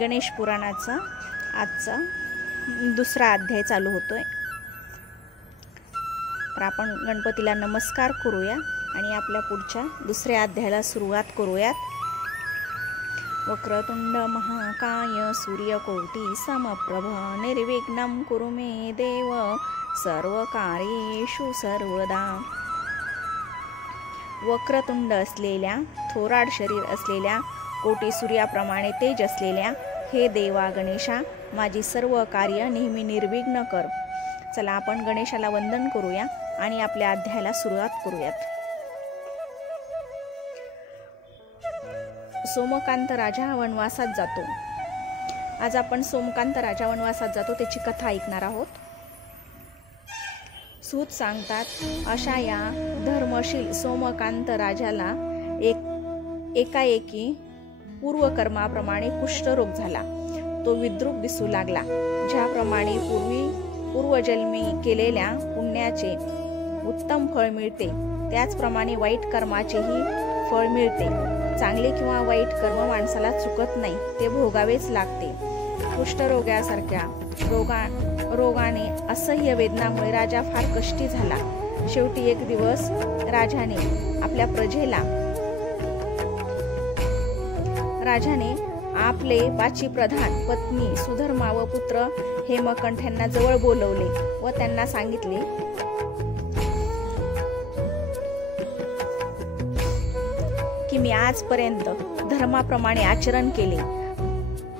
गणेश पुराणाचा आजचा दुसरा अध्याय चालू होतोय। तर आपण गणपतीला नमस्कार करूया आणि आपल्या पुढच्या दुसऱ्या अध्यायाला सुरुवात करूयात। वक्रतुंड महाकाय सूर्यकोटि समप्रभ निर्विघ्नं कुरु मे देव सर्वकार्येषु सर्वदा। वक्रतुंड असलेल्या, थोराड शरीर असलेल्या, कोटी सूर्याप्रमाणे तेज असलेल्या हे देवा गणेशा, माझी सर्व कार्य नेहमी निर्विघ्न कर। चला आपण गणेशाला वंदन करूया आणि आपल्या अध्यायाला सुरुवात करूयात। सोमकांत राजा वनवासात जातो। आज आपण सोमकांत राजा वनवासात जातो त्याची कथा ऐकणार आहोत। सूत सांगतात, अशा या धर्मशील सोमकांत राजाला एकाएकी पूर्वकर्माप्रमाणे कुष्ठरोग झाला। तो विद्रूप दिसू लागला। ज्याप्रमाणे पूर्वजन्मी केलेल्या पुण्याचे उत्तम फळ मिळते, त्याचप्रमाणे वाईट कर्माचेही फळ मिळते। चांगले किंवा वाईट कर्म माणसाला चुकत नाही, ते भोगावेच लागते। कुष्ठरोगासारख्या रोगाने असह्य वेदनामुळे राजा फार कष्टी झाला। शेवटी एक दिवस राजाने आपले पाची प्रधान, पत्नी सुधर्मा व पुत्र हेमकंठ यांना जवळ बोलवले व त्यांना सांगितले की मी आजपर्यंत धर्माप्रमाणे आचरण केले,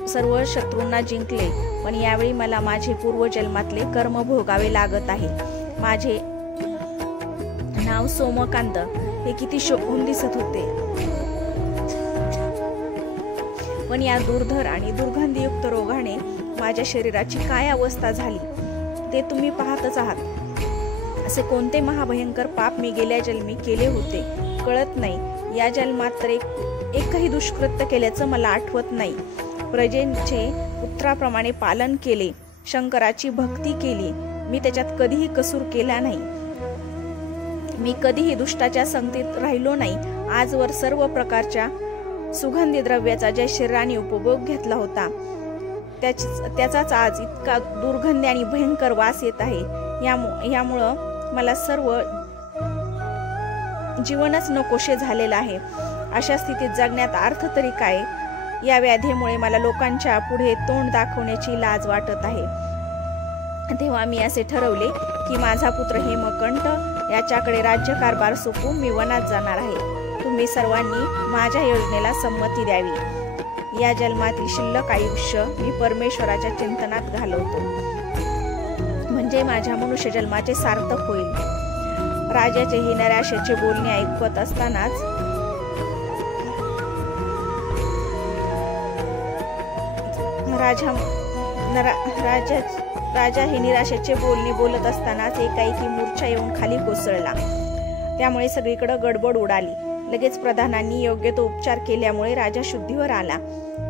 सर्व शत्रूंना जिंकले, पण यावेळी मला माझे पूर्वजन्मातले कर्म भोगावे लागत आहे। माझे नाव सोमकांत हे किती शोभून दिसत होते, पण या दुर्धर आणि दुर्गंधीयुक्त रोगाने माझ्या शरीराची काय अवस्था झाली ते तुम्ही पाहतच आहात। असे कोणते महाभयंकर पाप मी गेल्या जन्मी केले होते कळत नाही। या जन्मात तर एकही दुष्कृत्य केल्याचं मला आठवत नाही। प्रजेचे पुत्राप्रमाणे पालन केले, शंकराची भक्ती केली, मी त्याच्यात कधीही कसूर केला नाही। मी कधीही दुष्टाच्या संगतीत राहिलो नाही। आजवर सर्व प्रकारच्या सुगंधी द्रव्याचा ज्या शरीराने उपभोग घेतला होता त्याचाच आज इतका दुर्गंधी आणि भयंकर वास येत आहे। यामुळं मला सर्व जीवनच नकोशे झालेलं आहे। अशा स्थितीत जगण्यात अर्थ तरी काय? या व्याधीमुळे मला लोकांच्या पुढे तोंड दाखवण्याची लाज वाटत आहे। तेव्हा मी असे ठरवले की माझा पुत्र हेमकंठ याच्याकडे राज्यकारभार सोपवून मी वनात जाणार आहे। तुम्ही सर्वांनी माझ्या योजनेला संमती द्यावी। या जन्मातील शिल्लक आयुष्य मी परमेश्वराच्या चिंतनात घालवतो, म्हणजे माझ्या मनुष्य जन्माचे सार्थक होईल। राजाचे ही नराशेचे बोलणे ऐकत असतानाच राजा हे निराशेचे बोलणे बोलत असतानाच एकाएकी मूर्छा येऊन खाली कोसळला। त्यामुळे सगळीकडे गडबड उडाली। लगेच प्रधानांनी योग्य तो उपचार केल्यामुळे राजा शुद्धीवर आला।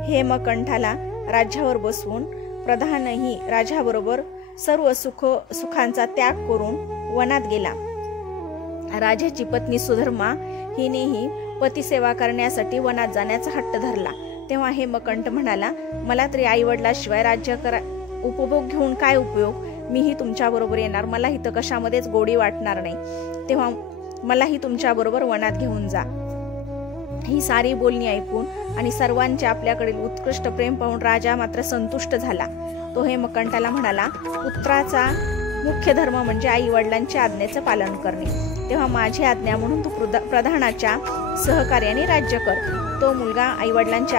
हेमकंठाला राज्यावर बसवून प्रधानही राजाबरोबर सर्व सुखांचा त्याग करून वनात गेला। राजाची पत्नी सुधर्मा हिनेही पतिसेवा करण्यासाठी वनात जाण्याचा हट्ट धरला। तेव्हा हेमकंठ म्हणाला, मला तरी आईवडिलाशिवाय राज्य उपभोग घेऊन काय उपयोग? मीही तुमच्या बरोबर येणार, मला इथं कशामध्येच गोडी वाटणार नाही। तेव्हा मलाही तुमच्या बरोबर वनात घेऊन जा। ही सारी बोलणी ऐकून आणि सर्वांचे आपल्याकडील उत्कृष्ट प्रेम पाहून राजा मात्र संतुष्ट झाला। तो हेमकंठाला म्हणाला, पुत्राचा मुख्य धर्म म्हणजे आई वडिलांच्या आज्ञेचं पालन करणे। तेव्हा माझी आज्ञा म्हणून तू प्रधानाच्या सहकार्याने राज्य कर। जो मुलगा आई वडिलांची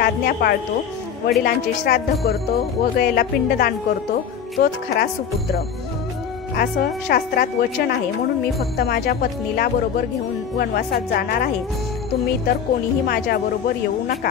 आज्ञा पाळतो, वडिलांचे श्राद्ध करतो व गयेला पिंडदान करतो, तोच खरा सुपुत्र, असं शास्त्रात वचन आहे। म्हणून मी फक्त माझ्या पत्नीला बरोबर घेऊन वनवासात जाणार आहे। तुम्ही तर कोणीही माझ्या बरोबर येऊ नका।